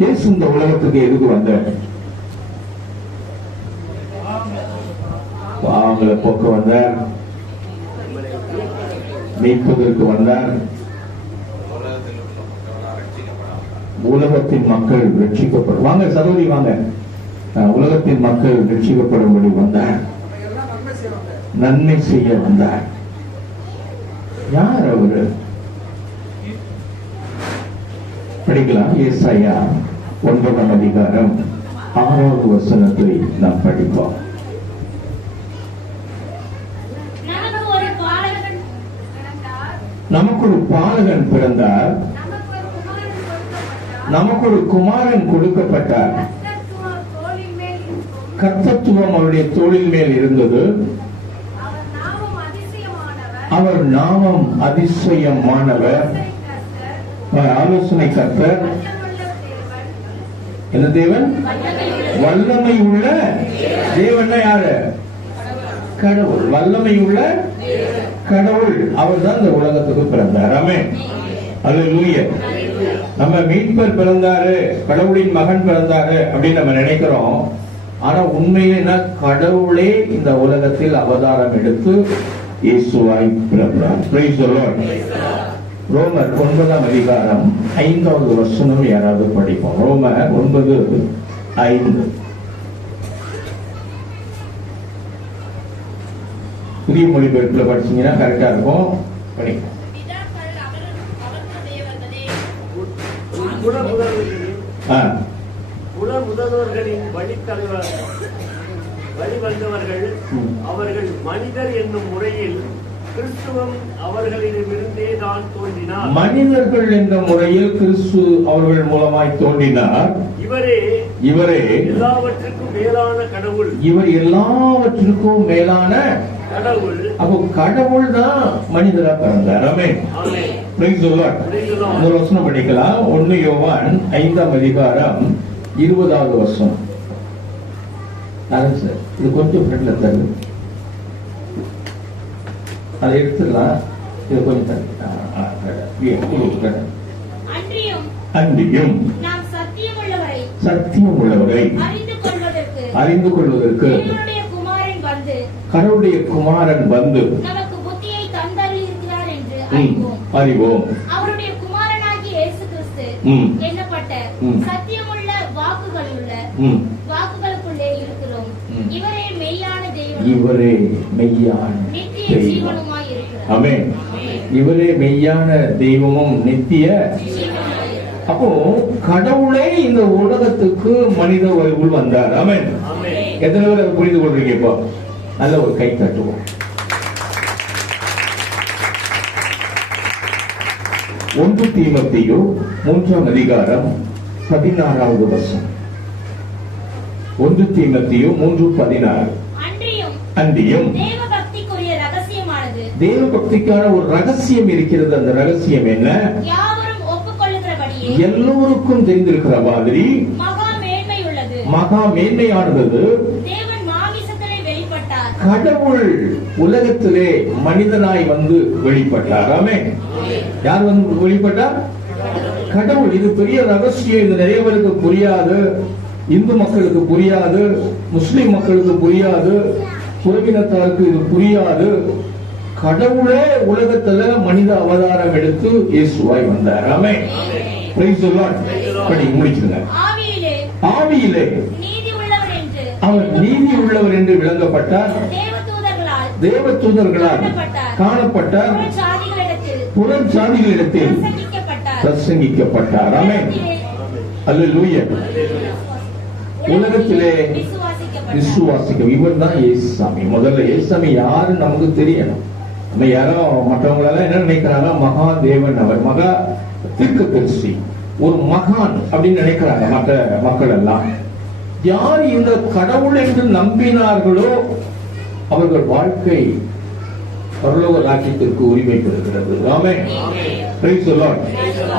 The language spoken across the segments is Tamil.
இயேசு இந்த உலகத்துக்கு எதுக்கு வந்தார்? பாவங்களை போக்க வந்தார், மீட்பதற்கு வந்தார். உலகத்தின் மக்கள் ரட்சிக்கப்படும். வாங்க சகோதரி வாங்க. உலகத்தின் மக்கள் ரட்சிக்கப்படும்படி வந்தார், நன்மை செய்ய வந்தார். யார் அவரு? படிக்கலாம். ஏசாயா 9ஆம் அதிகாரம் 6வது வசனத்தை நாம் படிப்போம். நமக்கு ஒரு பாலகன் பிறந்தார், நமக்கு ஒரு குமாரன் கொடுக்கப்பட்டார். கர்த்தத்துவம் அவருடைய தோளின் மேல் இருந்தது. அவர் நாமம் அதிசயமானவர், ஆலோசனை கர்த்தர். என்ன தேவன்? வல்லமை உள்ள தேவன். யாரு? கடவுள். வல்லமை உள்ள கடவுள். அவர் தான் இந்த உலகத்துக்கு பிறந்தார். ஆமென். அல்லேலூயா. நம்ம மீட்பர் பிறந்தாரு, கடவுளின் மகன் பிறந்தாரு அப்படின்னு நம்ம நினைக்கிறோம். ஆனா உண்மையில கடவுளே இந்த உலகத்தில் அவதாரம் எடுத்து இயேசுவாய் பிறந்தார். Price the Lord. ரோமர் 9ஆம் அதிகாரம் 5வது வசனம் யாராவது படிப்போம். ரோமர் 9:5. புதிய மொழிபெயர்ப்புல படிச்சீங்கன்னா கரெக்டா இருக்கும். படிப்போம். முதல்வர்களின் வழிவந்தவர்கள் அவர்கள் மனிதர் என்னும் முறையில் கிறிஸ்துவம் அவர்களிடமிருந்தே தான் தோன்றினார். மனிதர்கள் என்ற முறையில் கிறிஸ்து அவர்கள் மூலமாய் தோன்றினார். இவரே எல்லாவற்றுக்கும் மேலான கடவுள். இவர் எல்லாவற்றுக்கும் மேலான கடவுள். அப்போ கடவுள் தான் மனிதரா பிறந்தார். ஆமென். Praise the lord. ஒரு வசனம் படிக்கலாம். 1 யோவான் 5ஆம் அதிகாரம் 20வது வசனம். சார் இது கொஞ்சம் ஃப்ரெண்ட்ல தரு, அதை எடுத்துடலாம். இது கொஞ்சம் அன்றியும் சத்தியம் உள்ளவரை அறிந்து கொள்வதற்கு கடவுளுடைய குமாரன் வந்து அறிவோம். அவருடைய குமாரனாகிய இயேசு கிறிஸ்து எண்ணப்பட்ட சத்தியமுள்ள வாக்குகளுக்குள்ளே இருக்கிறோம். இவரே மெய்யான தெய்வம், இவரே மெய்யான நித்திய ஜீவனுமாய் இருக்கிறார். ஆமென். இவரே மெய்யான தெய்வமும் நித்திய. அப்போ கடவுளே இந்த உலகத்துக்கு மனித வடிவில் வந்தார். ஆமென். எத்தனை பேர் அதை புரிந்து கொள்றீங்க? இப்போ நல்ல ஒரு கை தட்டுவோம். 1 தீமோத்தேயு 3ஆம் அதிகாரம் 16வது வசனம். 1 தீமோத்தேயு 3:16. அன்றியும் தேவ பக்திக்கான ஒரு ரகசியம் இருக்கிறது. அந்த ரகசியம் என்ன? எல்லோருக்கும் தெரிந்திருக்கிற மாதிரி மகா மேன்மையானது. கடவுள் உலகத்திலே மனிதனாய் வந்து வெளிப்பட்டார். ஆமென். யார் வந்து வெளிப்பட்டார்? கடவுள். இது பெரிய ரகசியம். இது நிறைய பேருக்கு புரியாது. இந்து மக்களுக்கு புரியாது, முஸ்லிம் மக்களுக்கு புரியாது, புறவினத்தாருக்கு இது புரியாது. கடவுளே உலகத்துல மனித அவதாரம் எடுத்து இயேசுவாய் வந்தார். ஆமென். Praise the lord. படி முடிச்சுங்க. ஆவியிலே அவர் நீதி உள்ளவர் என்று விளங்கப்பட்டார். தேவதூதர்களால் காணப்பட்டார். புறஜாதிகளிடத்தில் பிரசங்கிக்கப்பட்டார். ஆமென். அல்லேலூயா. உலகத்திலே விசுவாசிக்க இவர் தான் இயேசுசாமி. முதல்ல இயேசுசாமி யாரு நமக்கு தெரியணும். நம்ம யாரோ மற்றவங்களெல்லாம் என்ன நினைக்கிறாங்க? மகா தேவன், அவர் மகா தீர்க்கதரிசி, ஒரு மகான் அப்படின்னு நினைக்கிறாங்க மற்ற மக்கள் எல்லாம். யார் இந்த கடவுள் என்று நம்பினார்களோ அவர்கள் வாழ்க்கை பரலோக ராஜ்யத்திற்கு உரிமை பெறுகிறது. ஆமென். Praise the lord.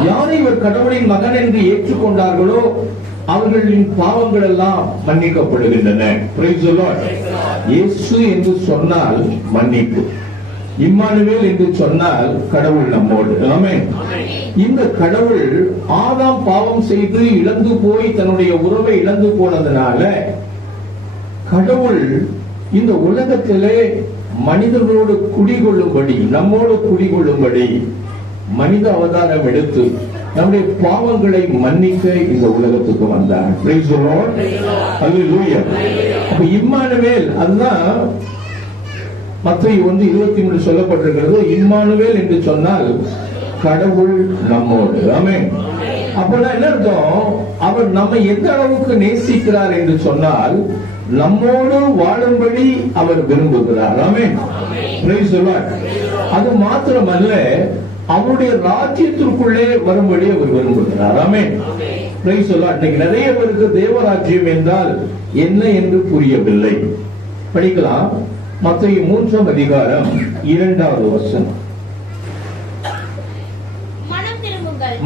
யாரை இவர் கடவுளின் மகன் என்று ஏற்றுக்கொண்டார்களோ அவர்களின் பாவங்கள் எல்லாம் மன்னிக்கப்படுகின்றன. Price the Lord. இயேசு என்று சொன்னால் மன்னிப்பு. இம்மானுவேல் என்று சொன்னால் கடவுள் நம்மோடு. ஆமென். இந்த கடவுள் ஆதாம் பாவம் செய்து இழந்து போய் தன்னுடைய உறவை இழந்து போனதுனால கடவுள் இந்த உலகத்திலே மனிதர்களோடு குடிகொள்ளும்படி, நம்மோடு குடிகொள்ளும்படி மனித அவதாரம் எடுத்து நம்முடைய பாவங்களை மன்னிக்க இந்த உலகத்துக்கு வந்தார். Praise the Lord. Hallelujah. அப்ப இம்மானுவேல், அதுதான் மத்தேயு 1:23 சொல்லப்பட்டிருக்கிறது. இம்மானுவேல் என்று சொன்னால் கடவுள் நம்மோடு. ஆமென். அப்பதான் என்ன அர்த்தம்? அவர் நம்மை எந்த அளவுக்கு நேசிக்கிறார் என்று சொன்னால் நம்மோடு வாழும்படி அவர் விரும்புகிறார். ஆமென். Praise the Lord. அது மாத்திரமல்ல, அவருடைய ராஜ்யத்திற்குள்ளே வரும்படி அவர் விரும்புகிறார். ஆமென். Praise the Lord. இன்னைக்கு நிறைய பேருக்கு தேவராஜ்யம் என்றால் என்ன என்று புரியவில்லை. படிக்கலாம். மத்தேயு 3:2 வசனம்.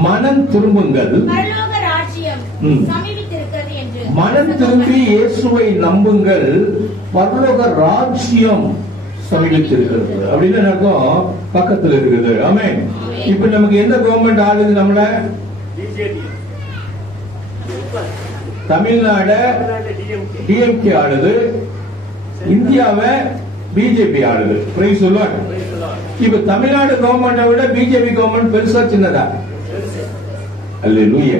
மனம் திரும்புங்கள், பரலோக ராஜ்யம் சமீபித்திருக்கிறது என்று. மனம் திரும்பி இயேசுவை நம்புங்கள், பரலோக ராஜ்யம் சமீபித்திருக்கிறது. அப்படின்னு அர்த்தம், பக்கத்தில் இருக்குது. ஆமென். இப்ப நமக்கு எந்த கவர்மெண்ட் ஆளுது? நம்மள தமிழ்நாடு டிஎம்கே ஆளுது, இந்தியாவை பிஜேபி ஆளுது. Price the Lord. இப்ப தமிழ்நாடு கவர்மெண்டை விட பிஜேபி கவர்மெண்ட் பெருசா சின்னதா? அல்லேலூயா.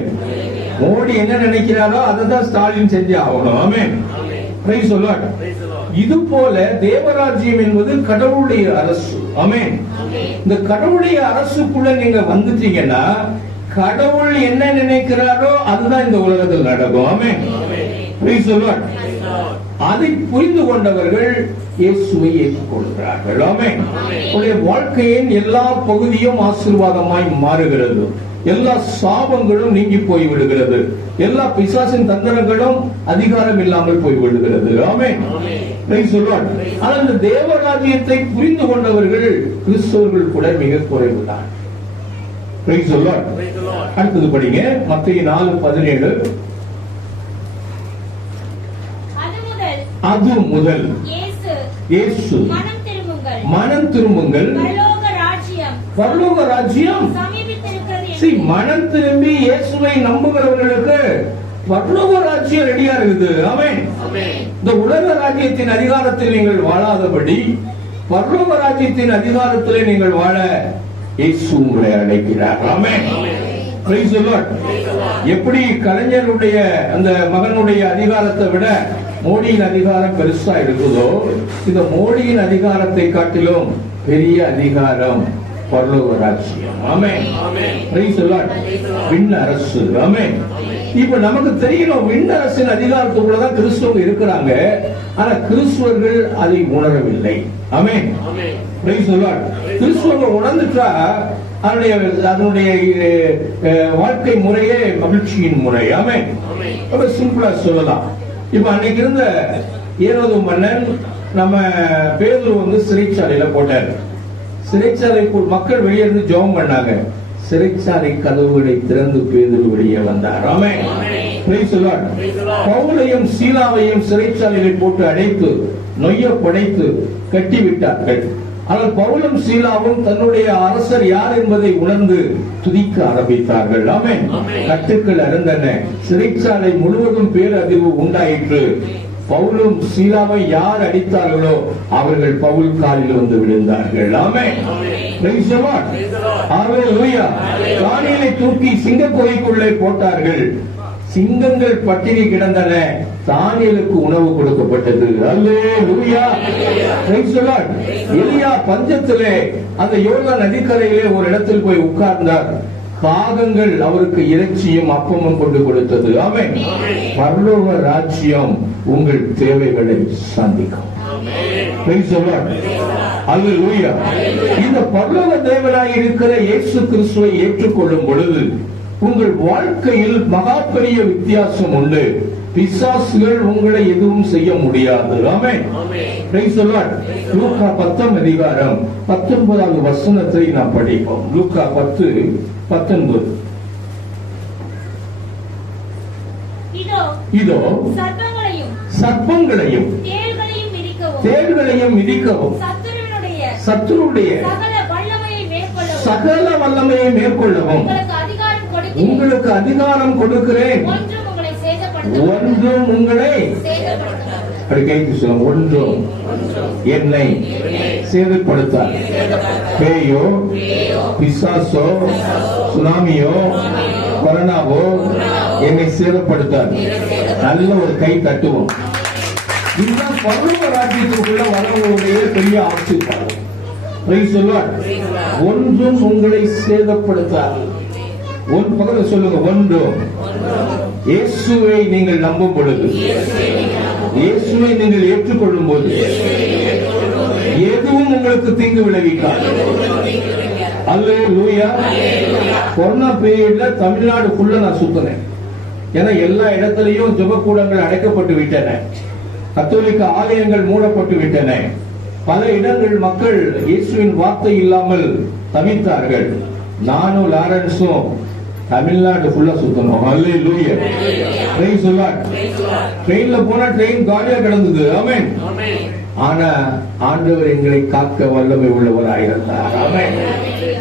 மோடி என்ன நினைக்கிறாரோ அதை தான் ஸ்டாலின் செஞ்சு ஆகணும். ஆமென். Praise the lord. இது போல தேவராஜ்யம் என்பது கடவுளுடைய அரசு. ஆமென். இந்த கடவுளுடைய அரசுக்குள்ள நீங்க வந்துட்டீங்கன்னா கடவுள் என்ன நினைக்கிறாரோ அதுதான் இந்த உலகத்தில் நடக்கும். ஆமென். Praise the lord. அதை புரிந்து கொண்டவர்கள் இயேசுவை ஏற்றுக்கொள்கிறார்கள். ஆமென். உங்களுடைய வாழ்க்கையின் எல்லா பகுதியும் ஆசீர்வாதமாய் மாறுகிறது. எல்லா சாபங்களும் நீங்கி போய் விடுகிறது. எல்லா பிசாசின் தந்திரங்களும் அதிகாரம் இல்லாமல் போய் விடுகிறது. ஆமென். Praise the lord. ஆனால் இந்த தேவராஜ்யத்தை புரிந்து கொண்டவர்கள் கிறிஸ்தவர்கள் கூட மிக குறைவுதான். Price the Lord. அடுத்தது படிங்க. மத்தேயு 4:17. அது முதல் இயேசு மனம் திரும்புங்கள், பரலோக ராஜ்யம் சமீபித்திருக்கிறது. மனம் திரும்பி இயேசுவை நம்புகிறவர்களுக்கு பரலோக ராஜ்யம் ரெடியா இருக்குது. ஆமென். இந்த உலக ராஜ்யத்தின் அதிகாரத்தில் நீங்கள் வாழாதபடி பரலோக ராஜ்யத்தின் அதிகாரத்திலே நீங்கள் வாழ இயேசு உங்களை அழைக்கிறார். ஆமென். Praise the lord. எப்படி கலைஞருடைய அந்த மகனுடைய அதிகாரத்தை விட மோடியின் அதிகாரம் பெருசா இருக்குதோ, இந்த மோடியின் அதிகாரத்தை காட்டிலும் பெரிய அதிகாரம் பரலோக ராஜ்யம். ஆமென். Praise the Lord. விண்ண அரசு. ஆமென். இப்ப நமக்கு தெரியணும், விண்ண அரசின் அதிகாரத்துக்குள்ள தான் கிறிஸ்தவங்க இருக்கிறாங்க. ஆனா கிறிஸ்தவர்கள் அதை உணரவில்லை. ஆமென். Praise the lord. கிறிஸ்தவங்க உணர்ந்துட்டா அதனுடைய வாழ்க்கை முறையே மகிழ்ச்சியின் முறை. ஆமென். ரொம்ப சிம்பிளா சொல்லலாம். இப்ப அன்னைக்கு இருந்த ஏரோது மன்னன் நம்ம பேதுரு சிறைச்சாலையில போட்டார். சிறைச்சாலை மக்கள் வெளியே இருந்து ஜெபம் பண்ணாங்க. சிறைச்சாலை கதவுகளை திறந்து பேதுரு வெளியே வந்தார். ஆமென். Praise the lord. பவுலையும் சீலாவையும் சிறைச்சாலையை போட்டு அடைத்து நொய்ய படைத்து கட்டிவிட்டார்கள். ஆனால் பவுலும் சீலாவும் தன்னுடைய அரசர் யார் என்பதை உணர்ந்து துதிக்க ஆரம்பித்தார்கள். ஆமென். கட்டுக்கள் அறுந்தன. சிறைச்சாலை முழுவதும் பேரதிர்வு உண்டாயிற்று. பவுலும் சீலாவை யார் அடித்தார்களோ அவர்கள் பவுல் காலில் வந்து விழுந்தார்கள். ஆமென். Praise the Lord. ஹalleluya. தானியேலை தூக்கி சிங்கக்குகைக்குள்ளே போட்டார்கள். சிங்கங்கள் பட்டினி கிடந்தன. தானியேலுக்கு உணவு கொடுக்கப்பட்டது. அல்லேலூயா. Praise the lord. எலியா பஞ்சத்திலே அந்த யோர்தான் நதிக்கரையிலே ஒரு இடத்தில் போய் உட்கார்ந்தார். காகங்கள் அவருக்கு இறைச்சியும் அப்பமும் கொண்டு கொடுத்தது. ஆமென். பரலோக ராஜ்யம் உங்கள் தேவைகளை சந்திக்கும். Praise the lord. அல்லேலூயா. இந்த பரலோக தேவனாய் இருக்கிற இயேசு கிறிஸ்துவை ஏற்றுக்கொள்ளும் பொழுது உங்கள் வாழ்க்கையில் மகா பெரிய வித்தியாசம் உண்டு. பிசாசுகள் உங்களை எதுவும் செய்ய முடியாது. ஆமென். Praise the Lord. லூக்கா 10:19 வசனத்தை நாம் படிப்போம். லூக்கா 10:19. இதோ சர்ப்பங்களையும் தேள்களையும் மிதிக்கவும் சத்துருடைய சகல வல்லமையை மேற்கொள்ளவும் சகல வல்லமையை மேற்கொள்ளவும் உங்களுக்கு அதிகாரம் கொடுக்கிறேன். ஒன்றும் உங்களை சேதப்படுத்த ஒன்றும் உங்களை அப்படி கைக்கு சொல்லுங்க. ஒன்றும் என்னை சேதப்படுத்தார். பேயோ, பிசாசோ, சுனாமியோ, கொரோனாவோ என்னை சேதப்படுத்தார். நல்ல ஒரு கை தட்டுவோம். இதுதான் பரலோக ராஜ்யத்துக்குள்ள வரவங்களுடைய பெரிய ஆசீர்வாதம். ஒன்றும் உங்களை சேதப்படுத்தார். ஒரு பக்கத்தில் சொல்லுங்க. ஒன்றும் இயேசுவை நீங்கள் நம்பும் பொழுது, இயேசுவை நீங்கள் ஏற்றுக்கொள்ளும் போது எதுவும் உங்களுக்கு தீங்கு விளைவிக்காது. அல்லேலூயா. கொரோனா பீரியட்ல தமிழ்நாடு ஃபுல்லா நான் சுத்தினேன். ஏன்னா எல்லா இடத்திலையும் ஜெபக்கூடங்கள் அடைக்கப்பட்டு விட்டன, கத்தோலிக்க ஆலயங்கள் மூடப்பட்டு விட்டன. பல இடங்கள் மக்கள் இயேசுவின் வார்த்தை இல்லாமல் தவித்தார்கள். நானும் லாரன்ஸும் தமிழ்நாடு ஃபுல்லா சுத்தணும். அல்லேலூயா. Praise the Lord. ட்ரெயின்ல போனா ட்ரெயின் காலியா கிடந்தது. ஆமென். ஆனா ஆண்டவர் எங்களை காக்க வல்லமை உள்ளவராயிருந்தார். ஆமென்.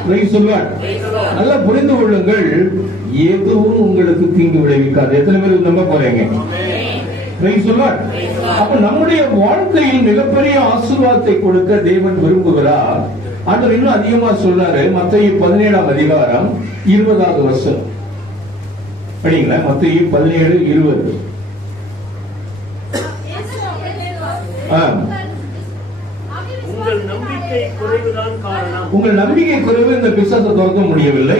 Praise the Lord. நல்லா புரிந்து கொள்ளுங்கள், எதுவும் உங்களுக்கு தீங்கு விளைவிக்காது. எத்தனை பேர் நம்ப போறீங்க? Price the lord. அப்ப நம்முடைய வாழ்க்கையில் மிகப்பெரிய ஆசீர்வாதத்தை கொடுக்க தேவன் விரும்புகிறார். ஆண்டவர் இன்னும் அதிகமா சொல்றாரு. மத்தேயு 17ஆம் அதிகாரம் 20வது வசனம் படிங்களா? மத்தேயு 17:20. உங்கள் நம்பிக்கை குறைவுதான் காரணம். உங்கள் நம்பிக்கை குறைவு இந்த பிசாசை துரத்த முடியவில்லை.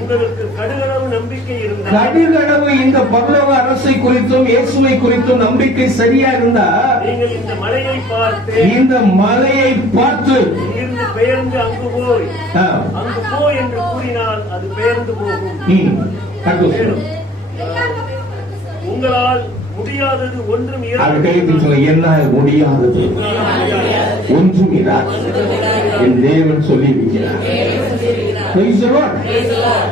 உங்களுக்கு கடுகளவு நம்பிக்கை இருந்தால், கடுகளவு இந்த பரலோக அரசை குறித்தும் இயேசுவை குறித்தும் நம்பிக்கை சரியா இருந்தா, நீங்கள் இந்த மலையை பார்த்து, இந்த மலையை பார்த்து இங்கிருந்து பெயர்ந்து அங்கு போ என்று கூறினால் அது பெயர்ந்து போகும். மேலும் உங்களால் முடியாதது ஒன்றும் என்னால் முடியாதது ஒன்றும் என் தேவன் சொல்லி இருக்கிறார்.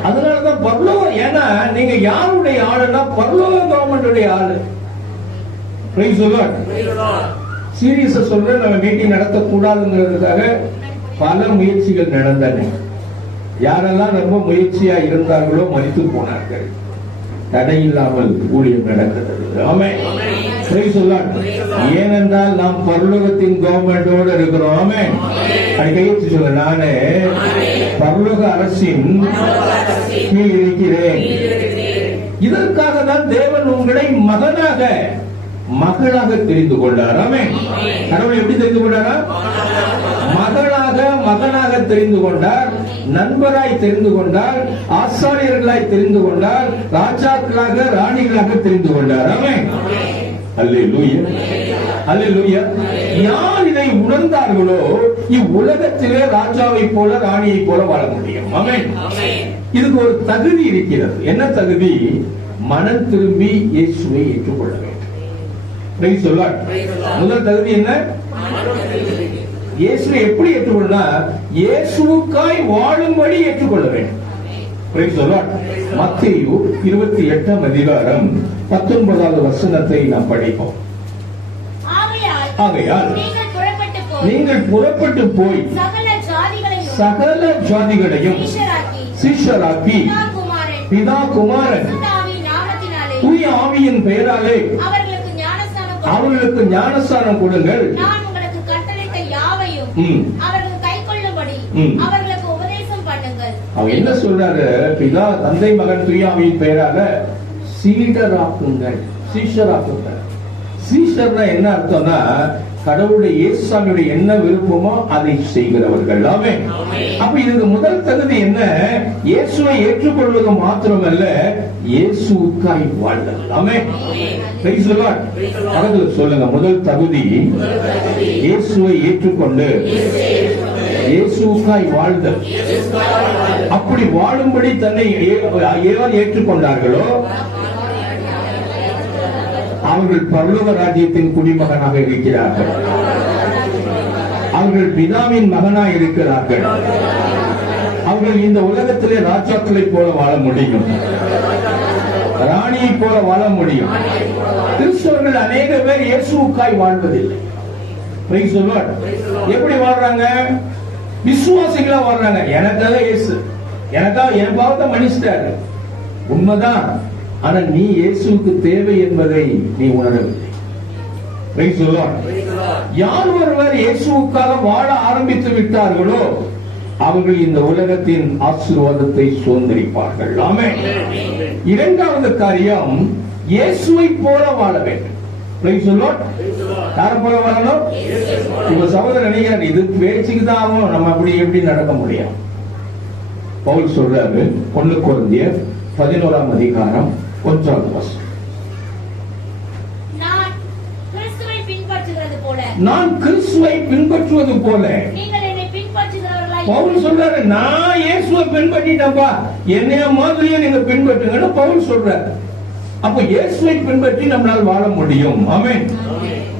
அதனாலதான் பரலோகம். ஏன்னா நீங்க யாருடைய ஆளுன்னா பரலோக கவர்மெண்டுடைய ஆளு. சீரியஸா சொல்றேன். நம்ம மீட்டிங் நடத்தக்கூடாதுங்கிறதுக்காக பல முயற்சிகள் நடந்தன. யாரெல்லாம் ரொம்ப முயற்சியா இருந்தார்களோ மரித்து போனார்கள். தடையில்லாமல் ஊழியம் நடக்கிறது. ஆமென். Praise the lord. ஏனென்றால் நாம் பரலோகத்தின் கவர்மெண்டோடு இருக்கிறோம். ஆமென். கையெழுத்து சொல்ல, நானே பரலோக அரசின் கீழ் இருக்கிறேன். இதற்காக தான் தேவன் உங்களை மகனாக மகளாக தெரிந்து கொண்டார். ஆமென். கடவுள் எப்படி தெரிந்து கொண்டாரா? மகனாக தெரிந்து கொண்டார், நண்பராய் தெரிந்து கொண்டார், ஆசாரியர்களாய் தெரிந்து கொண்டார், ராஜாக்களாக ராணிகளாக தெரிந்து கொண்டார். ஆமென். அல்லேலூயா. அல்லேலூயா. யார் இதை உணர்ந்தார்களோ இவ்வுலகத்திலே ராஜாவை போல ராணியை போல வாழ முடியும். ஆமென். இதுக்கு ஒரு தகுதி இருக்கிறது. என்ன தகுதி? மனம் திரும்பி இயேசுவை ஏற்றுக்கொள்ள வேண்டும். Price the Lord. முதல் தகுதி என்ன? இயேசுவை எப்படி ஏற்றுக்கொள்ள? இயேசுவுக்காய் வாழும்படி ஏற்றுக்கொள்ள வேண்டும். Price the Lord. மத்தேயு 28ஆம் அதிகாரம் 19வது வசனத்தை நாம் படிப்போம். ஆகையால் நீங்கள் புறப்பட்டு போய் சகல ஜாதிகளையும் சீஷராக்கி பிதா குமாரன் தூய ஆவியின் பெயராலே அவர்களுக்கு ஞானஸ்நானம் கொடுங்கள். அவர் என்ன சொல்றாரு? பிதா தந்தை மகன் தூய ஆவியின் பெயரால சீடராக்குங்கள், சீஷராக்குங்கள். சீஷர்னா என்ன அர்த்தம்னா கடவுளுடைய இயேசுடைய என்ன விருப்பமோ அதை செய்கிறவர்கள். ஆமென். அப்ப இதுக்கு முதல் தகுதி என்ன? இயேசுவை ஏற்றுக்கொள்வது மாத்திரமல்ல, இயேசுவுக்காய் வாழ்தல். ஆமென். Praise the lord. பக்கத்துல சொல்லுங்க. முதல் தகுதி இயேசுவை ஏற்றுக்கொண்டு இயேசுவுக்காய் வாழ்தல். அப்படி வாழும்படி தன்னை ஏவர் ஏற்றுக்கொண்டார்களோ அவர்கள் பரலோக ராஜ்யத்தின் குடிமகனாக இருக்கிறார்கள். அவர்கள் பிதாவின் மகனாக இருக்கிறார்கள். அவர்கள் இந்த உலகத்திலே ராஜாக்களை போல வாழ முடியும், ராணியை போல வாழ முடியும். கிறிஸ்தவர்கள் அநேக பேர் இயேசுவுக்காய் வாழ்வதில்லை. எப்படி வாழ்றாங்க? விசுவாசிகளா வர்றாங்க. எனக்காக இயேசு, எனக்காக என் பாவத்தை மன்னிச்சிட்டாரு, உண்மைதான். ஆனா நீ இயேசுவுக்கு தேவை என்பதை நீ உணரவில்லை. யார் ஒருவர் இயேசுவுக்காக வாழ ஆரம்பித்து விட்டார்களோ அவர்கள் இந்த உலகத்தின் ஆசீர்வாதத்தை சுதந்திரிப்பார்கள். ஆமென். இரண்டாவது காரியம், இயேசுவை போல வாழ வேண்டும். யாரை போல வாழணும்? உங்க சகோதரர் நினைக்கிறார், இது பேச்சுக்கு தான் ஆகும், நம்ம அப்படி எப்படி நடக்க முடியும்? பவுல் சொல்றாரு 1 கொரிந்தியர் 11ஆம் அதிகாரம் 1ஆவது வசனம், நான் கிறிஸ்துவை பின்பற்றுவது போல. பவுல் சொல்றாரு, நான் இயேசுவை பின்பற்றிட்டப்பா, என்னைய மாதிரியே நீங்க பின்பற்றுங்கன்னு பவுல் சொல்றாரு. அப்ப இயேசுவை பின்பற்றி நம்மளால் வாழ முடியும். ஆமென்.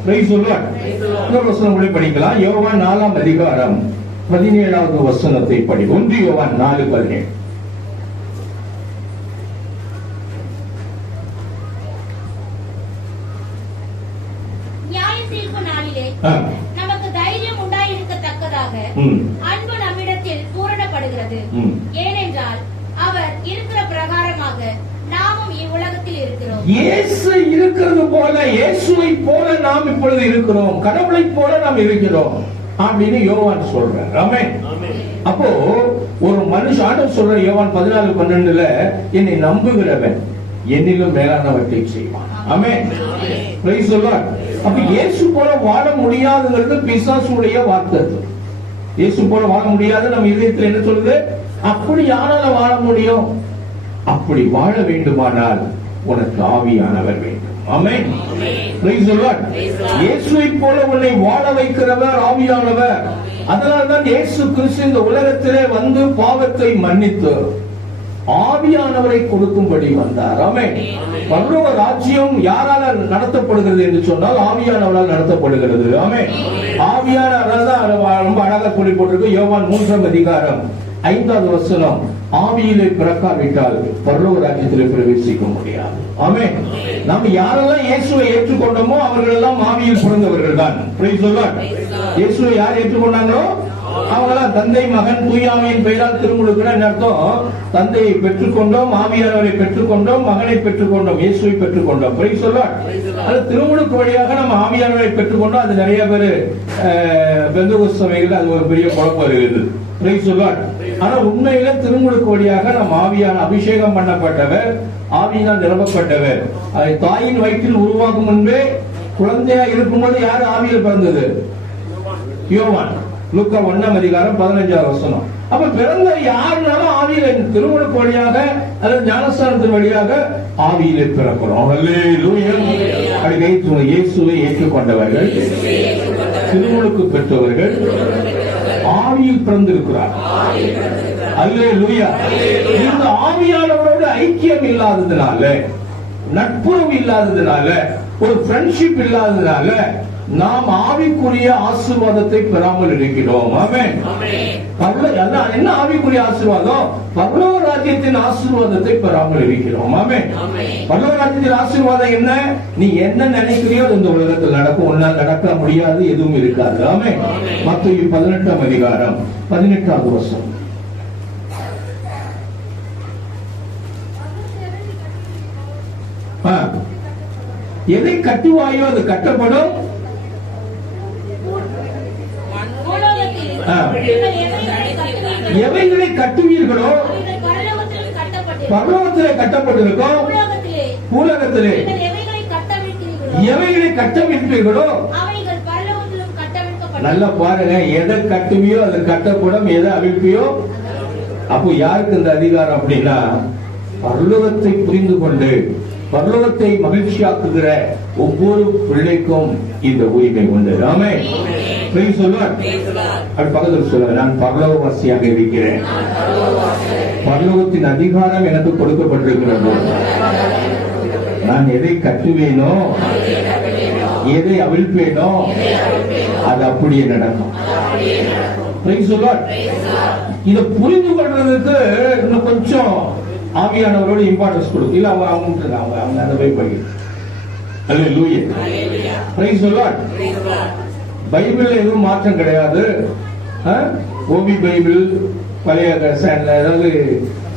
Praise the lord. இன்னொரு வசனம் படிக்கலாம். யோவான் 4ஆம் அதிகாரம் 17வது வசனத்தை படி. 1 யோவான் 4:17. நமக்கு தைரியம் உண்டாயிருக்கத்தக்கதாக அன்பு நம்மிடத்தில் பூரணப்படுகிறது. ஏனென்றால் அவர் இருக்கிற பிரகாரமாக நாமும் இவ்வுலகத்தில் இருக்கிறோம். இயேசு இருக்கிறது போல, இயேசுவை போல நாம் இப்பொழுது இருக்கிறோம், கடவுளை போல நாம் இருக்கிறோம் அப்படின்னு யோவான் சொல்றார். ஆமென். அப்போ ஒரு மனுஷன் சொல்ற யோவான் 14:12, என்னை நம்புகிறவன் என்னிலும் மேலானவற்றை செய்வான். ஆமென். Praise the lord. அப்ப இயேசு போல வாழ முடியாதுங்கிறது பிசாசுடைய வார்த்தை. இயேசு போல வாழ முடியாது நம்ம இதயத்தில் என்ன சொல்லுது? அப்படி யாரால வாழ முடியும்? அப்படி வாழ வேண்டுமானால் உனக்கு ஆவியானவர் வேண்டும். ஆமென். Praise the lord. இயேசுவை போல உன்னை வாழ வைக்கிறவர் ஆவியானவர். அதனால்தான் இயேசு கிறிஸ்து இந்த உலகத்திலே வந்து பாவத்தை மன்னித்து ஆவியானவரை கொடுக்கும்படி வந்தார். ஆமென். பரலோக ராஜ்யம் யாரால நடத்தப்படுகிறது என்று சொன்னால் ஆவியானவரால் நடத்தப்படுகிறது. ஆமென். ஆவியானவரால் தான் ரொம்ப அழகா சொல்லி போட்டிருக்கு. யோவான் 3ஆம் அதிகாரம் 5வது வசனம், ஆவியிலே பிறக்காவிட்டால் பரலோக ராஜ்யத்திலே பிரவேசிக்க முடியாது. ஆமென். நாம் யாரெல்லாம் இயேசுவை ஏற்றுக்கொண்டோமோ அவர்கள் எல்லாம் ஆவியில் பிறந்தவர்கள் தான். Price the lord. இயேசுவை யார் ஏற்றுக்கொண்டாங்களோ அவங்களாம் தந்தை மகன் தூயாமையின் பெயரால் திருமுழுக்குன்னு அர்த்தம். தந்தையை பெற்றுக்கொண்டோம், ஆவியானவரை பெற்றுக்கொண்டோம், மகனை பெற்றுக்கொண்டோம், இயேசுவை பெற்றுக்கொண்டோம். Praise the lord. அது திருமுழுக்கு வழியாக நம்ம ஆவியானவரை பெற்றுக்கொண்டோம். அது நிறைய பேர் பெந்தகோஸ்து சபைகள் அது ஒரு பெரிய குழப்பம் இருக்குது. Price the Lord. ஆனா உண்மையில திருமுழுக்கு வழியாக நம்ம ஆவியான அபிஷேகம் பண்ணப்பட்டவர், ஆவியினால் நிரப்பப்பட்டவர். அதை தாயின் வயிற்றில் உருவாக்கும் முன்பே குழந்தையா இருக்கும்போது யாரு ஆவியில் பிறந்தது? யோவான். லூக்கா 1ஆம் அதிகாரம் 15வது வசனம். அப்ப பிறந்த யாருனாலும் ஆவியில திருமுழுக்கு வழியாக அல்லது ஞானஸ்தானத்தின் வழியாக ஆவியிலே பிறக்கிறோம். அல்லேலூயா. இயேசுவை ஏற்றுக்கொண்டவர்கள், திருமுழுக்கு பெற்றவர்கள் ஆவியில் பிறந்திருக்கிறார். அல்லேலூயா. இந்த ஆவியானவரோடு ஐக்கியம் இல்லாததுனால, நட்புறவு இல்லாததுனால, ஒரு ஃப்ரெண்ட்ஷிப் இல்லாததுனால நாம் ஆவிக்குரிய ஆசீர்வாதத்தை பெறாமல் இருக்கிறோம். ஆமென். என்ன ஆவிக்குரிய ஆசீர்வாதம்? பரலோக ராஜ்யத்தின் ஆசீர்வாதத்தை பெறாமல் இருக்கிறோம். ஆமென். பரலோக ராஜ்யத்தின் ஆசீர்வாதம் என்ன? நீ என்ன நினைக்கிறியோ இந்த உலகத்தில் நடக்கும். உன்னால் நடக்க முடியாது எதுவும் இருக்காது. ஆமென். மத்தேயு 18ஆம் அதிகாரம் 18வது வசனம். எதை கட்டுவாயோ அது கட்டப்படும். எவைகளை கட்டுவீர்களோ பரலோகத்திலே கட்டப்பட்டிருக்கும், பூலோகத்திலே எவைகளை கட்டவிழ்ப்பீர்களோ. நல்லா பாருங்க, எதை கட்டுவியோ அது கட்டப்படும், எதை அவிழ்ப்பியோ. அப்போ யாருக்கு இந்த அதிகாரம் அப்படின்னா, பரலோகத்தை புரிந்து கொண்டு பரலோகத்தை மகிழ்ச்சியாக்குகிற ஒவ்வொரு பிள்ளைக்கும் இந்த உரிமை உண்டு. ஆமென். Praise the lord. அது பக்கத்தில் சொல்லுங்க, நான் பரலோகவாசியாக இருக்கிறேன், பரலோகத்தின் அதிகாரம் எனக்கு கொடுக்கப்பட்டிருக்கிறது. நான் எதை கட்டுவேனோ எதை அவிழ்ப்பேனோ அது அப்படியே நடக்கும். Price the Lord. இதை புரிந்து கொள்றதுக்கு இன்னும் கொஞ்சம் ஆவியானவரோட இம்பார்ட்டன்ஸ் கொடுத்து இல்ல அவங்க அந்த போய் படிக்கிறது. அல்லேலூயா. Praise the lord. பைபிள்ல எதுவும் மாற்றம் கிடையாது. ஓபி பைபிள் பழைய அதாவது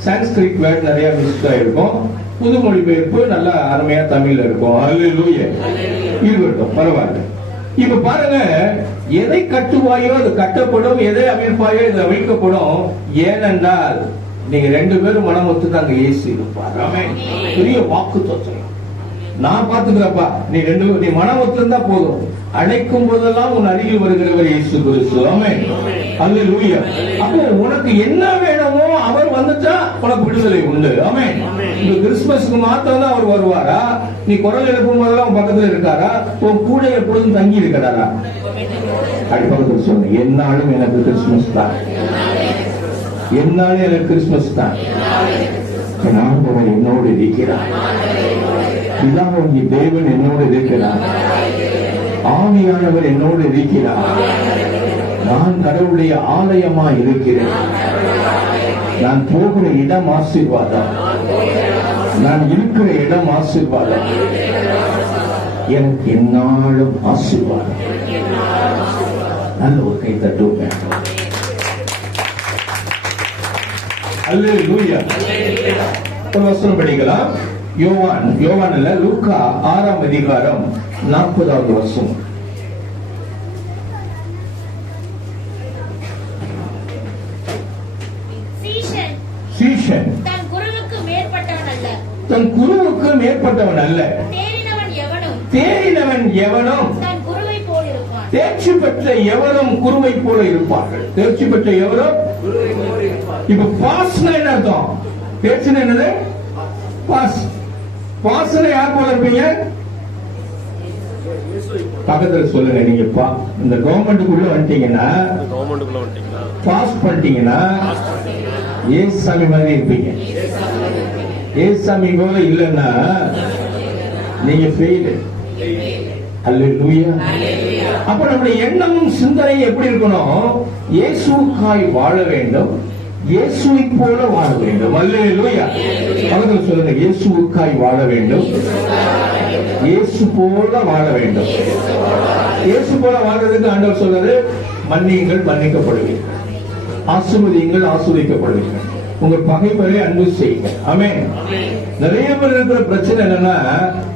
சான்ஸ்கிரிட் வேர்ட் நிறைய மிஸ் ஆயிருக்கும். புது மொழிபெயர்ப்பு நல்லா அருமையா தமிழ்ல இருக்கும். அல்லேலூயா இருக்கட்டும், பரவாயில்ல. இப்ப பாருங்க, எதை கட்டுவாயோ அது கட்டப்படும், எதை அவிழ்ப்பாயோ இது அவிழ்க்கப்படும். ஏனென்றால் நீங்க 2 பேரும் மனம் ஒத்து அங்க இயேசு இருப்பார். ஆமென். பெரிய வாக்கு தத்துவம். நான் பாத்துக்கிறப்பா, நீ மனம் ஒத்துந்தா போதும். அழைக்கும் போதெல்லாம் உன் அருகில் வருகிறவர் இயேசு கிறிஸ்து. ஆமென். அல்லேலூயா. அப்போ உனக்கு என்ன வேணுமோ அவர் வந்துட்டா உனக்கு விடுதலை உண்டு. ஆமென். இந்த கிறிஸ்துமஸ்க்கு மாத்திரம் தான் அவர் வருவாரா? நீ குரல் எழுப்பும் போதெல்லாம் உன் பக்கத்துல இருக்காரா? உன் கூட எப்பொழுதும் தங்கி இருக்கிறாரா? அடிப்பக்கத்தில் சொல்லுங்க, என்னாலும் எனக்கு கிறிஸ்துமஸ் தான், என்னாலும் எனக்கு கிறிஸ்துமஸ் தான். ஆண்டவர் என்னோடு இருக்கிறார், பிதாவாகிய தேவன் என்னோடு இருக்கிறார், ஆவியானவர் என்னோடு இருக்கிறார். நான் கடவுளுடைய ஆலயமா இருக்கிறேன். நான் போகிற இடம் ஆசீர்வாதம், நான் இருக்கிற இடம் ஆசீர்வாதம், எனக்கு என்னாலும் ஆசீர்வாதம். நல்ல ஒரு கை தட்டுவோங்க. அல்லேலூயா. ஒரு வசனம் படிக்கலாம். யோவான் அல்ல, லூக்கா 6ஆம் அதிகாரம் 40வது வசனம். சீஷன் தன் குருவுக்கு மேற்பட்டவன் அல்ல, தேறினவன் எவனும் தேர்ச்சி பெற்ற எவரும் குருவை போல இருப்பார்கள். தேர்ச்சி பெற்ற எவரும். இப்ப பாஸ்னா என்ன அர்த்தம்? தேர்ச்சினா என்னது? பாஸ். பாஸ்னா யார் போல இருப்பீங்க? பக்கத்துல சொல்லுங்க. நீங்க இந்த கவர்மெண்ட்டுக்குள்ள வந்துட்டீங்கன்னா, பாஸ் பண்ணிட்டீங்கன்னா ஏசாமி மாதிரி இருப்பீங்க. ஏசாமி போல இல்லைன்னா நீங்க ஃபெயில். அல்லேலூயா. அப்ப நம்முடைய எண்ணமும் சிந்தனை எப்படி இருக்கணும்? இயேசுவுக்காய் வாழ வேண்டும், இயேசுவை போல வாழ வேண்டும். அல்லேலூயா. பக்கத்துல சொல்லுங்க, இயேசுவுக்காய் வாழ வேண்டும், இயேசு போல வாழ வேண்டும். இயேசு போல வாழ்றதுக்கு ஆண்டவர் சொல்றது, மன்னியுங்கள் மன்னிக்கப்படுவீர்கள், ஆசீர்வதியுங்கள் ஆசீர்வதிக்கப்படுவீர்கள், உங்கள் பகைவரை அன்பு செய்யுங்க. ஆமென். நிறைய பேர் இருக்கிற பிரச்சனை என்னன்னா,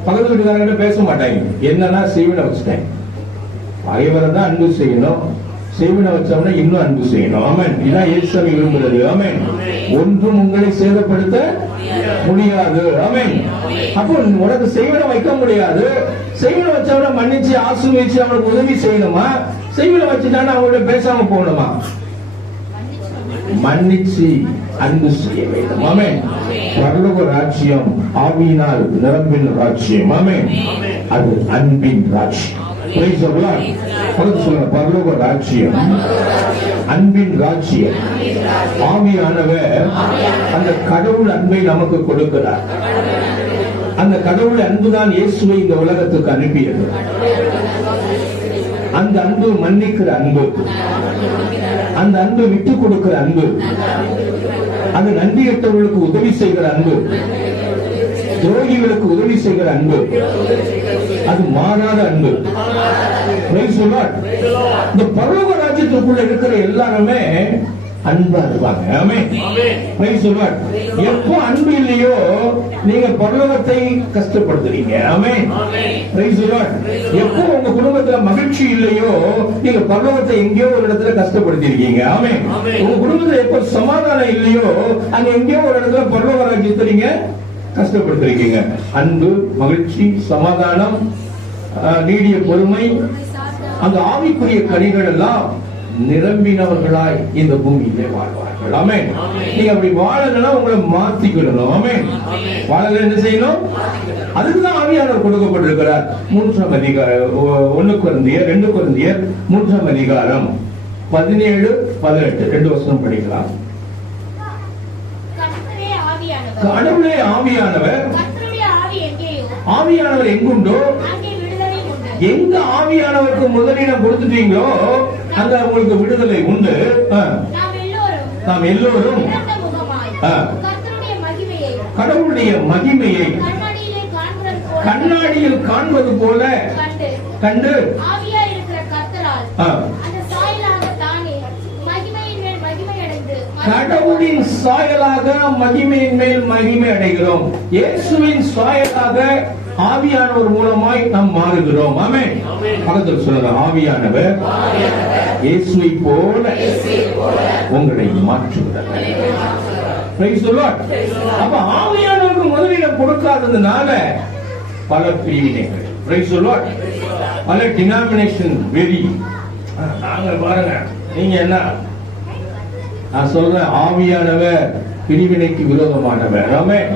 பக்கத்து வீட்டுக்காரங்க பேச மாட்டாங்க. என்னன்னா செய்வினை வச்சுட்டாங்க. பகைவரை தான் அன்பு செய்யணும், செய்வினை வச்சவன இன்னும் அன்பு செய்யணும். ஆமென். இதான் இயேசுவை விரும்புறது. ஆமென். ஒன்றும் உங்களை சேதப்படுத்த முடியாது. ஆமென். அப்போ உனக்கு செய்வினை வைக்க முடியாது. செய்வினை வச்சவன மன்னிச்சு ஆசீர்வதிச்சு அவனுக்கு உதவி செய்யணுமா? செய்வினை வச்சுட்டானா அவங்களோட பேசாம போகணுமா? மன்னிச்சு அன்பு செய்ய வேண்டும். ஆமென். பரலோக ராஜ்யம் ஆவியினால் நிரம்பின ராஜ்யம். ஆமென். அது அன்பின் ராஜ்யம். சொல்லுங்க, பரலோக ராஜ்யம் அன்பின் ராஜ்யம். ஆவியானவர் அந்த கடவுள் அன்பை நமக்கு கொடுக்கிறார். அந்த கடவுள் அன்புதான் இயேசுவை இந்த உலகத்துக்கு அனுப்பியது. அந்த அன்பு மன்னிக்கிற அன்பு, அந்த அன்பு விட்டு கொடுக்கிற அன்பு, அது நன்றியற்றவர்களுக்கு உதவி செய்கிற அன்பு, துரோகிகளுக்கு உதவி செய்கிற அன்பு, அது மாறாத அன்பு. இந்த பரலோக ராஜ்யத்துக்குள்ள இருக்கிற எல்லாருமே அன்பா இருப்பாங்க. ஆமென். எப்போ அன்பு இல்லையோ நீங்க பரலோகத்தை கஷ்டப்படுத்துறீங்க. ஆமென். எப்போ உங்க குடும்பத்துல மகிழ்ச்சி இல்லையோ நீங்க பரலோகத்தை எங்கேயோ ஒரு இடத்துல கஷ்டப்படுத்திருக்கீங்க. ஆமென். உங்க குடும்பத்துல எப்போ சமாதானம் இல்லையோ அங்க எங்கேயோ ஒரு இடத்துல பரலோக ராஜ்யத்தை நீங்க கஷ்டப்படுத்திருக்கீங்க. அன்பு, மகிழ்ச்சி, சமாதானம், நீடிய பொறுமை, அந்த ஆவிக்குரிய கனிகள் எல்லாம் நிரம்பினவர்களாய் இந்த பூமியிலே வாழ்வார்கள். ஆமென். நீங்க அப்படி வாழலன்னா உங்களை மாத்திக்கணும். ஆமென். வாழல என்ன செய்யணும்? அதுக்குதான் ஆவியானவர் கொடுக்கப்பட்டிருக்கிறார். 3ஆம் அதிகாரம் 1 கொரிந்தியர் 2 கொரிந்தியர் 3ஆம் அதிகாரம் 17-18 2 வசனம் படிக்கலாம். கடவுளே ஆவியானவர், ஆவியானவர் எங்குண்டோ எங்க ஆவியானவருக்கு முதலிடம் கொடுத்துட்டீங்களோ அங்க உங்களுக்கு விடுதலை உண்டு. நாம் எல்லோரும் கடவுளுடைய மகிமையை கண்ணாடியில் காண்பது போல கண்டு கடவுளின் சாயலாக மகிமையின் மேல் மகிமை அடைகிறோம். இயேசுவின் சாயலாக ஆவியானவர் மூலமாய் நாம் மாறுகிறோம். ஆமென். பக்கத்தில் சொல்லுங்க, ஆவியானவர் இயேசுவை போல உங்களை மாற்றுகிறார். அப்ப ஆவியானவருக்கு முதலிடம் கொடுக்காததுனால பல பிரிவினைகள், பல டினாமினேஷன் வெறி. நாங்க பாருங்க, நீங்க என்ன நான் சொல்றேன், ஆவியானவர் பிரிவினைக்கு விரோதமானவர். ஆமென்.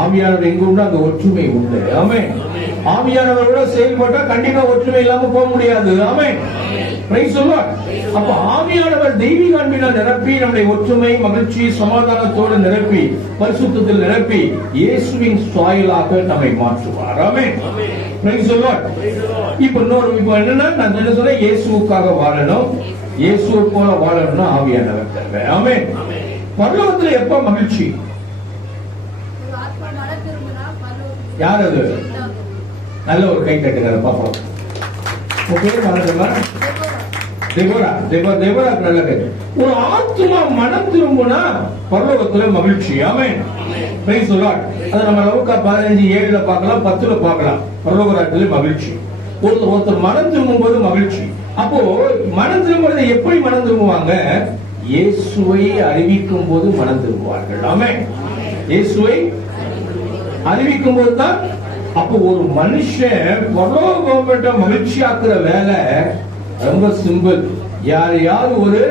ஆவியானவர் எங்க உண்டு அங்க ஒற்றுமை உண்டு. ஆமென். ஆவியானவரோட செயல்பட்டா கண்டிப்பா ஒற்றுமை இல்லாம போக முடியாது. ஆமென். அப்ப ஆவியானவர் தெய்வீக அன்பினால் நிரப்பி நம்முடைய ஒற்றுமை, மகிழ்ச்சி, சமாதானத்தோடு நிரப்பி, பரிசுத்தத்தில் நிரப்பி இயேசுவின் சாயலாக நம்மை மாற்றுவார். ஆமென். இப்ப என்னன்னா, நான் என்ன சொல்றேன், இயேசுவுக்காக வாழணும், இயேசுவை போல வாழணும்னா ஆவியானவர் தேவை. ஆமென். பரலோகத்துல எப்ப மகிழ்ச்சி? யார் அது? நல்ல ஒரு கை தட்டுங்க பாப்போம். நல்ல கை. ஒரு ஆத்மா மனம் திரும்பினா பரலோகத்துல மகிழ்ச்சி. ஆமென். அதை நம்ம லூக்கா 15:7 பார்க்கலாம், 10 பார்க்கலாம். பரலோகத்துல மகிழ்ச்சி. ஒருத்தர் மனம் திரும்பும் போது மகிழ்ச்சி. அப்போ மனம் திரும்புறது எப்படி மனம் திரும்புவாங்க? இயேசுவை அறிவிக்கும் போது மனம் திரும்புவார்கள். ஆமென். இயேசுவை அறிவிக்கும் போது தான். அப்போ ஒரு மனுஷன் பரலோகத்தை மகிழ்ச்சியாக்குற வேலை ரொம்ப சிம்பிள். யாரையாவது ஒரு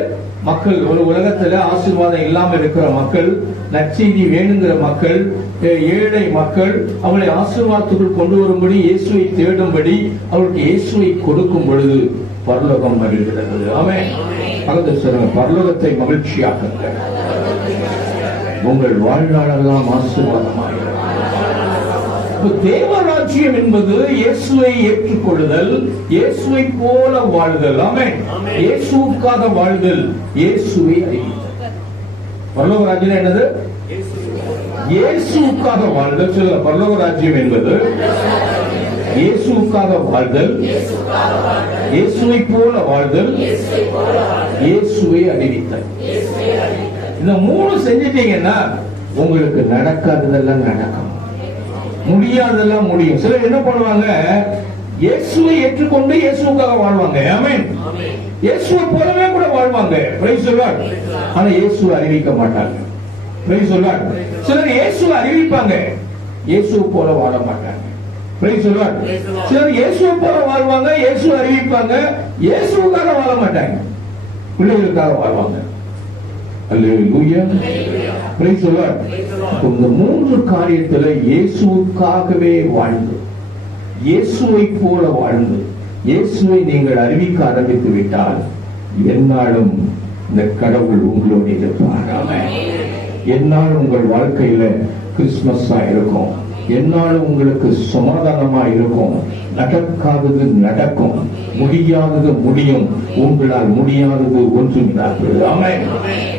மக்கள், ஒரு உலகத்துல ஆசீர்வாதம் இல்லாம இருக்கிற மக்கள், நற்செய்தி வேணுங்கிற மக்கள், ஏழை மக்கள், அவளை ஆசீர்வாதத்துக்குள் கொண்டு வரும்படி, இயேசுவை தேடும்படி அவளுக்கு இயேசுவை கொடுக்கும் பொழுது பரலோகம் மகிழ்கிறது. ஆமென். பக்கத்தில் சொல்லுங்க, பரலோகத்தை மகிழ்ச்சியாக்குங்க. உங்கள் வாழ்நாளெல்லாம் ஆசீர்வாதமாக. தேவராஜ்யம் என்பது இயேசுவை ஏற்றுக்கொள்ளுதல், இயேசுவை போல வாழ்தல். ஆமென். இயேசுவுக்காக வாழ்தல், இயேசுவை அறிவித்தல். பரலோக ராஜ்யம் என்னது? இயேசுவுக்காக வாழ்தல். சொல்ல, பரலோக ராஜ்யம் என்பது இயேசுவுக்காக வாழ்தல், இயேசுவை போல வாழ்தல், இயேசுவை அறிவித்தல். இந்த 3 செஞ்சிட்டீங்கன்னா உங்களுக்கு நடக்காததெல்லாம் நடக்கும், முடியாதெல்லாம் முடியும். சிலர் என்ன பண்ணுவாங்க, இயேசுவை ஏற்றுக்கொண்டு இயேசுக்காக வாழ்வாங்க. ஆமென். இயேசுவை போலவே கூட வாழ்வாங்க. Price the Lord. ஆனா இயேசுவை அறிவிக்க மாட்டாங்க. Price the Lord. சிலர் இயேசுவை அறிவிப்பாங்க, இயேசுவை போல வாழ மாட்டாங்க. Price the Lord. சிலர் இயேசுவை போல வாழ்வாங்க, இயேசுவை அறிவிப்பாங்க, இயேசுவுக்காக வாழ மாட்டாங்க, பிள்ளைகளுக்காக வாழ்வாங்க. அல்லேலூயா. Praise the lord. இந்த 3 காரியத்துல இயேசுவுக்காகவே வாழ்ந்து, இயேசுவை போல வாழ்ந்து, இயேசுவை நீங்கள் அறிவிக்க ஆரம்பித்து விட்டால் என்னாலும் இந்த கடவுள் உங்களோடு இருப்பார். என்னாலும் உங்கள் வாழ்க்கையில கிறிஸ்துமஸா இருக்கும், என்னாலும் உங்களுக்கு சமாதானமா இருக்கும். நடக்காதது நடக்கும், முடியாதது முடியும், உங்களால் முடியாதது ஒன்றுமில்லாது. ஆமென்.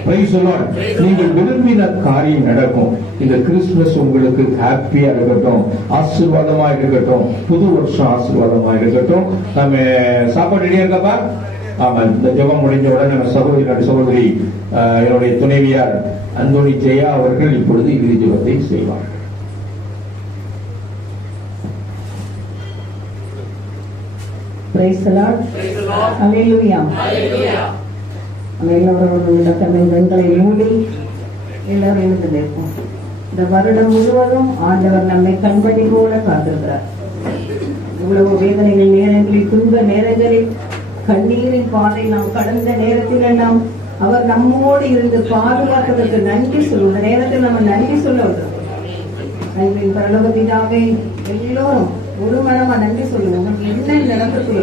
Praise the Lord. நீங்கள் விரும்பின காரியம் நடக்கும். இந்த கிறிஸ்துமஸ் உங்களுக்கு ஹாப்பியா இருக்கட்டும், ஆசீர்வாதமா இருக்கட்டும், புது வருஷம் ஆசீர்வாதமா இருக்கட்டும். நம்ம சாப்பாடு ரெடியா இருக்கப்பா? ஆமா. இந்த ஜெபம் முடிஞ்ச உடனே நம்ம சகோதரி என்னுடைய துணைவியார் அந்தோணி ஜெயா அவர்கள் இப்பொழுது இறுதி ஜெபத்தை செய்வார்கள். Praise the Lord. Hallelujah. எல்லோரும் கண்களை மூடி எல்லாரும் எழுந்து நிற்போம். இந்த வருடம் முழுவதும் ஆண்டவர் நம்மை கண்படி போல காத்திருக்கிறார். இவ்வளவு வேதனைகள் நேரங்களில், துன்ப நேரங்களில், கண்ணீரின் பாதை நாம் கடந்த நேரத்தில் எல்லாம் அவர் நம்மோடு இருந்து பாதுகாப்பதற்கு நன்றி சொல்லுவோம். இந்த நேரத்தில் நம்ம நன்றி சொல்ல வந்தோம். பரலோக பிதாவே, எல்லோரும் ஒரு மனமா நன்றி சொல்லுவோம். என்ன நடந்தது?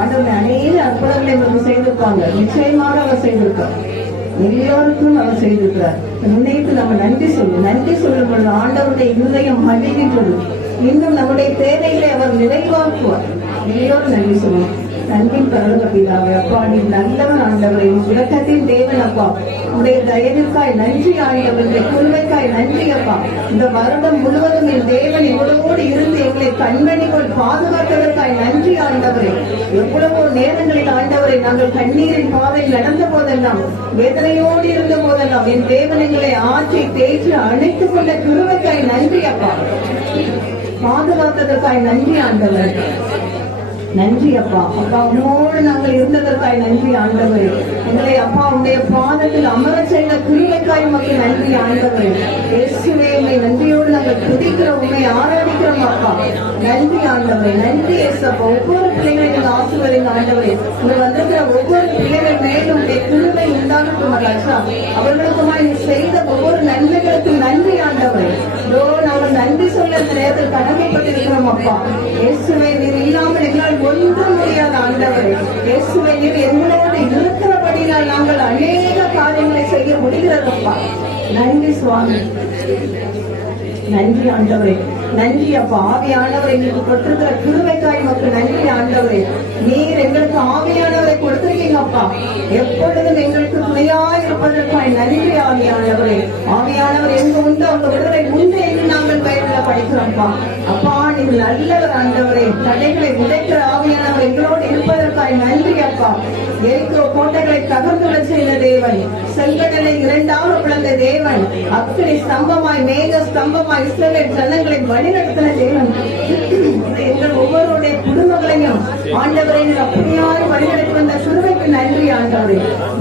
ஆண்டவர் அநேக அற்புதங்களை அவர் செய்திருப்பாங்க, நிச்சயமாக அவர் செய்திருப்பார். எல்லோருக்கும் அவர் செய்திருக்கிறார். முன்னேற்று நம்ம நன்றி சொல்லுவோம். நன்றி சொல்லும் பொழுது ஆண்டவருடைய இருதயம் மகிழ்கின்றது. இன்னும் நம்முடைய தேவைகளை அவர் நிறைவாக்குவார். எல்லோரும் நன்றி சொல்லுவோம். நன்றின் பரலோக பிதாவே, அப்பா நீ நல்லவன் ஆண்டவரை, உலகத்தின் தேவன் அப்பா, உடைய தயவிற்காய் நன்றி ஆண்டவருடைய குழுமைக்காய் நன்றி அப்பா. இந்த வருடம் முழுவதும் என் தேவன் இவரோடு இருந்து எங்களை கண்மணி கொள் பாதுகாத்ததற்காய் நன்றி ஆண்டவரே. எவ்வளவோ நேரங்களில் ஆண்டவரை நாங்கள் கண்ணீரின் பாதையில் நடந்த போதெல்லாம், வேதனையோடு இருந்த போதெல்லாம் என் தேவன் எங்களை ஆற்றி தேய்ச்சி அணைத்துக் கொண்ட கிருபைக்காய் நன்றி அப்பா. பாதுகாத்ததற்காய் நன்றி ஆண்டவர். நன்றி அப்பா. அப்பா உன்னோடு நாங்கள் இருந்ததற்காய் நன்றி ஆண்டவரே. எங்களை அப்பா உடைய பாதத்தில் அமர செய்த கிருபைக்காய் மக்கள் நன்றி ஆண்டவரே. இயேசுவே உம்மை நன்றியோடு நாங்கள் துதிக்கிறோம், உம்மை ஆராதிக்கிறோம் அப்பா. நன்றி ஆண்டவரே. நன்றி இயேசப்பா. ஒவ்வொரு பிள்ளைகளையும் ஆசீர்வதிங்க ஆண்டவரே. இங்க வந்திருக்கிற ஒவ்வொரு பிள்ளைகள் மேலும் உடைய கிருபை உண்டாகட்டும் ராஜா. அவர்களுக்குமாய் நீ செய்த ஒவ்வொரு நன்மைகளுக்கும் நன்றி ஆண்டவரே. நாங்கள் நன்றி சொல்ல இந்த நேரத்தில் கடமைப்பட்டிருக்கிறோம் அப்பா. இயேசுவே நீர் இல்லாமல் எங்களால் ஒன்றும் முடியாத ஆண்டவரே. இயேசுவே நீர் எங்களோடு இருக்கிறபடினால் நாங்கள் அநேக காரியங்களை செய்ய முடிகிறதப்பா. நன்றி சுவாமி. நன்றி ஆண்டவரே. நன்றி அப்பா. ஆவியானவரை எங்களுக்கு கொடுத்திருக்கிற கிருபைக்காய் மக்கள் நன்றி ஆண்டவரே. நீர் எங்களுக்கு ஆவியானவரை கொடுத்திருக்கீங்க அப்பா. எப்பொழுதும் எங்களுக்கு துணையாய் இருப்பதற்காய் நன்றி ஆவியானவரே. ஆவியானவர் எங்க உண்டு அவங்க விடுதலை உண்டு என்று நாங்கள் பயிரில் படிக்கிறோம்ப்பா. அப்பா நீங்க நல்லவர் ஆண்டவரே. தடைகளை உடைக்கிற ஆவியானவர் எங்களோடு இருப்பதற்காய் நன்றி அப்பா. எரிக்கோ கோட்டைகளை தகர்ந்துள்ள செய்த தேவன், செங்கடலை இரண்டாக பிளந்த தேவன், அக்கினி ஸ்தம்பமாய் மேக ஸ்தம்பமாய் இஸ்ரவேல் ஜனங்களை வழிநடத்தின தேவன், எங்கள் ஒவ்வொருடைய குடும்பங்களையும் ஆண்டவரை அப்படியாய் வழிநடத்தி வந்த சிறுவைக்கு நன்றி ஆண்டவரே.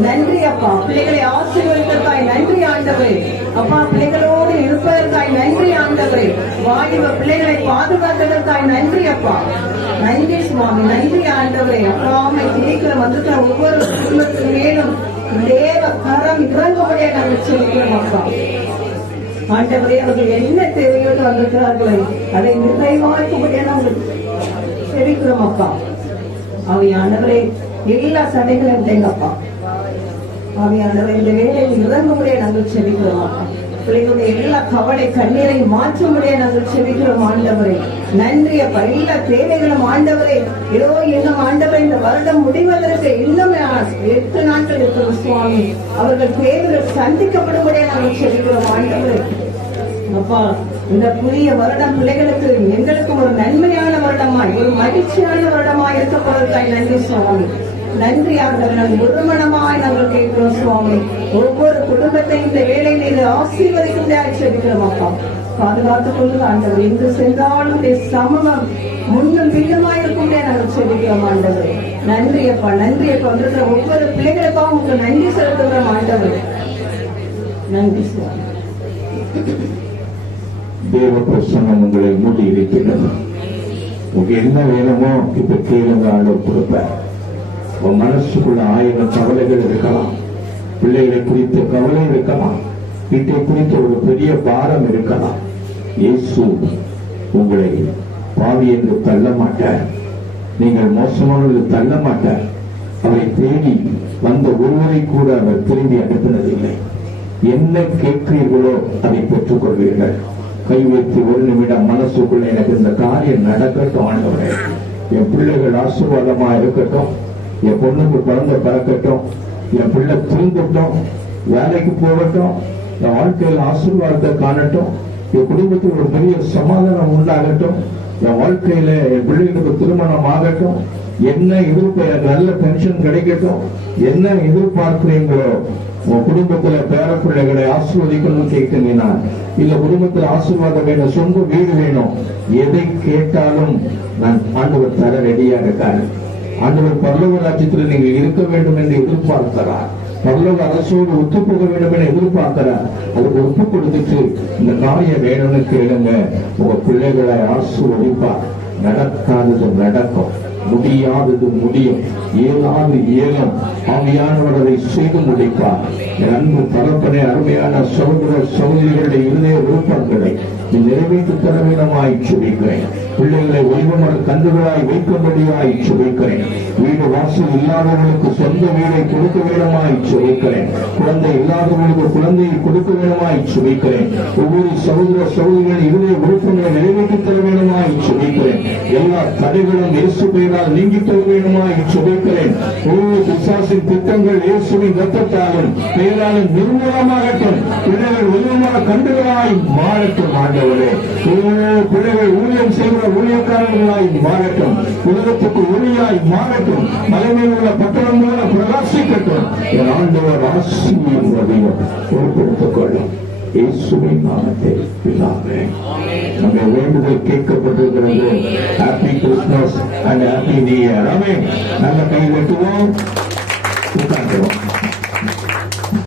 நன்றி அப்பா. பிள்ளைகளை ஆசீர்வதிப்பதற்காய் நன்றி ஆண்டவரே. அப்பா பிள்ளைகளோடு இருப்பதற்காய் நன்றி ஆண்டவரே. வாலிப பிள்ளைகளை பாதுகாத்ததற்காய் நன்றி அப்பா. நன்றி சுவாமி. நன்றி ஆண்டவரே. அப்பாமை ஜெயிக்கிற வந்திருக்கிற ஒவ்வொரு குடும்பத்தின் மேலும் தேவ கரம் இறங்கும்படியா நாங்கள் சொல்லிக்கிறோம் அப்பா. ஆண்டவரே அவர்கள் என்ன தேவையோடு வந்திருக்கிறார்களே அதை நிறைவாக்கும்படியா நாங்கள் செவிக்கிறோம் அப்பா. ஆவியானவரே எல்லா சண்டைகளையும் தேங்கப்பா. ஆவியானவரை இந்த வேலையில் இறங்கும்படியா நாங்கள் செவிக்கிறோம் அப்பா. பிள்ளைகளுடைய எல்லா கவலை கண்ணீரை மாற்றும்படியா நாங்கள் செவிக்கிறோம் ஆண்டவரே. நன்றி அப்பா. எல்லா தேவைகளும் ஆண்டவரே ஏதோ இன்னும் ஆண்டவரை இந்த வருடம் முடிவதற்கு இன்னும் 8 நாட்கள் இருக்கிறோம் சுவாமி. அவர்கள் தேவைகள் சந்திக்கப்படும்படியா நாங்கள் செவிக்கிறோம் ஆண்டவரே. அப்பா இந்த புதிய வருடம் பிள்ளைகளுக்கு எங்களுக்கும் ஒரு நன்மையான வருடமாய் ஒரு மகிழ்ச்சியான வருடமாய் இருக்கப்படுவதற்காய் நன்றி சுவாமி. நன்றி ஆண்டவர். நாங்கள் ஒருமனமாய் நாங்கள் கேட்கிறோம் சுவாமி. ஒவ்வொரு குடும்பத்தை இந்த வேலையில் ஆசீர்வதிக்கும் செபிக்கிறோம் அப்பா. பாதுகாத்துக் கொண்டு ஆண்டவர் எங்கு சென்றாலும் சமூகம் முன்னும் பின்னுமாய் இருக்கும் நாங்கள் செபிக்கிறோம் ஆண்டவர். நன்றி அப்பா. நன்றி அப்பா. வந்திருக்கிற ஒவ்வொரு பிள்ளைகளுக்காக உங்களுக்கு நன்றி செலுத்துகிறோம் ஆண்டவர். நன்றி சுவாமி. தேவ பிரசன்னம் உங்களை மூடி இருக்கிறது. உங்களுக்கு என்ன வேணுமோ இப்ப கேளுங்க, ஆண்டவர் கொடுப்பார். உன் மனசுக்குள்ள 1000 கவலைகள் இருக்கலாம். பிள்ளைகளை குறித்த கவலை இருக்கலாம். வீட்டை குறித்த ஒரு பெரிய பாரம் இருக்கலாம். இயேசு உங்களை பாவி என்று தள்ள மாட்டார். நீங்கள் மோசமானவர்கள் தள்ள மாட்டார். அவரை தேடி வந்த ஒருவரை கூட அவர் திரும்பி அனுப்பினதில்லை. என்ன கேட்கிறீர்களோ அதை பெற்றுக் கொள்வீர்கள். கை வைத்து ஒரு நிமிடம் மனசுக்குள்ள எனக்கு இந்த காரியம் நடக்கட்டும் ஆண்டவரே. என் பிள்ளைகள் ஆசீர்வாதமா இருக்கட்டும். என் பொண்ணுக்கு குழந்தை பிறக்கட்டும். என் பிள்ளை திருந்தட்டும். வேலைக்கு போகட்டும். என் வாழ்க்கையில் ஆசீர்வாதத்தை காணட்டும். என் குடும்பத்தில் ஒரு பெரிய சமாதானம் உண்டாகட்டும். என் வாழ்க்கையில என் பிள்ளைகளுக்கு திருமணம் ஆகட்டும். என்ன எதிர்ப்பு, நல்ல பென்ஷன் கிடைக்கட்டும். என்ன எதிர்பார்க்கிறீங்களோ உன் குடும்பத்துல பேர பிள்ளைகளை ஆசீர்வதிக்கணும்னு கேட்கிறீங்கன்னா, இல்ல குடும்பத்தில் ஆசீர்வாதம் வேணும், சொந்த வீடு வேணும், எதை கேட்டாலும் நான் ஆண்டவர் தர ரெடியா இருக்காரு. ஆண்டவர் பரலோக ராஜ்யத்தில் நீங்கள் இருக்க வேண்டும் என்று எதிர்பார்க்கிறார். பரலோக அரசோடு ஒத்து போக வேண்டும் என எதிர்பார்க்கிறார். அதுக்கு ஒப்பு கொடுத்துட்டு இந்த காரியம் வேணும்னு கேளுங்க. உங்க பிள்ளைகளை ஆசீர்வதிப்பார். நடக்காதது நடக்கும், முடியாதது முடியும், இயலாது இயலும். ஆவியானவர் அதை செய்து முடிப்பார். அன்பு தகப்பனே, அருமையான சகோதர சகோதரிகளுடைய இருதய விருப்பங்களை நிறைவேற்றி தர வேண்டுமாய் சுபிக்கிறேன். பிள்ளைகளை ஒய்வமர கன்றுகளாய் வைக்கும்படியாய் சுபிக்கிறேன். வீடு வாசல் இல்லாதவர்களுக்கு சொந்த வீடை கொடுக்க வேண்டுமாய் சுபிக்கிறேன். குழந்தை இல்லாதவர்களுக்கு குழந்தையை கொடுக்க வேண்டுமாய் சுபிக்கிறேன். ஒவ்வொரு சகோதர சகோதரிகளின் இருதய விருப்பங்களை நிறைவேற்றி தர வேண்டுமாய் சுபிக்கிறேன். எல்லா தடைகளும் இயேசு பெயரால் நீங்கி போக வேண்டுமா சுபிக்கிறேன். ஓ பிசாசின் திட்டங்கள் இயேசுவின் ரத்தத்தாலும் பெயராலும் நிர்மூலமாகட்டும். பிள்ளைகள் ஒழுங்கமான கண்டுகளாய் மாறட்டும் ஆண்டவரே. ஓ பிள்ளைகள் ஊழியம் செய்கிற ஊழியக்காரர்களாய் மாறட்டும். உலகத்துக்கு ஒளியாய் மாறட்டும். மலைமையில் உள்ள பட்டணம் போல பிரகாசிக்கட்டும். என் ஆண்டவர் ஆசீர்வதியும் பொறுப்பெடுத்துக் கொள்ளும். இயேசுவின் நாமத்தில் பிதாவே. நம்முடைய வேண்டுதல் கேட்கப்பட்டிருக்கிறது. Happy Christmas and happy new year. Amen. நல்ல கை வெட்டுவோம், உட்கார்ந்துவோம்.